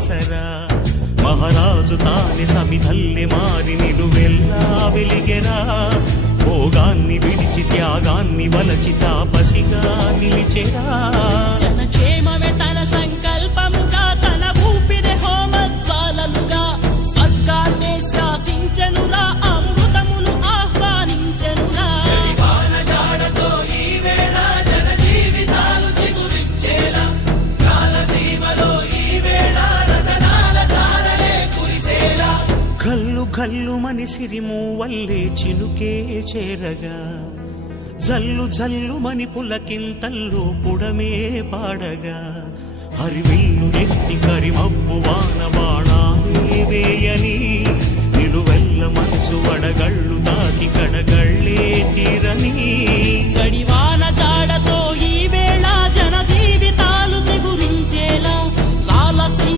సరా మహారాజు తానే సమిధల్లె మారి నిలువెల్లా వెలిగెరా భోగాన్ని విడిచి త్యాగాన్ని వలచి తాపసిగా నిలిచెరా జనక్షేమమే తన సంకల్పముగా తన ఊపిరి హోమజ్వాలలుగా స్వర్గాన్నే శాసించెనురా అమృతమును ఆహ్వానించెనురా కల్లు కల్లు మని సిరిమూవల్లే చినుకే చేరగా జల్లు జల్లు మని పులకింతల్లో పుడమే పాడగా హరివిల్లు ఎత్తి కరిమబ్బు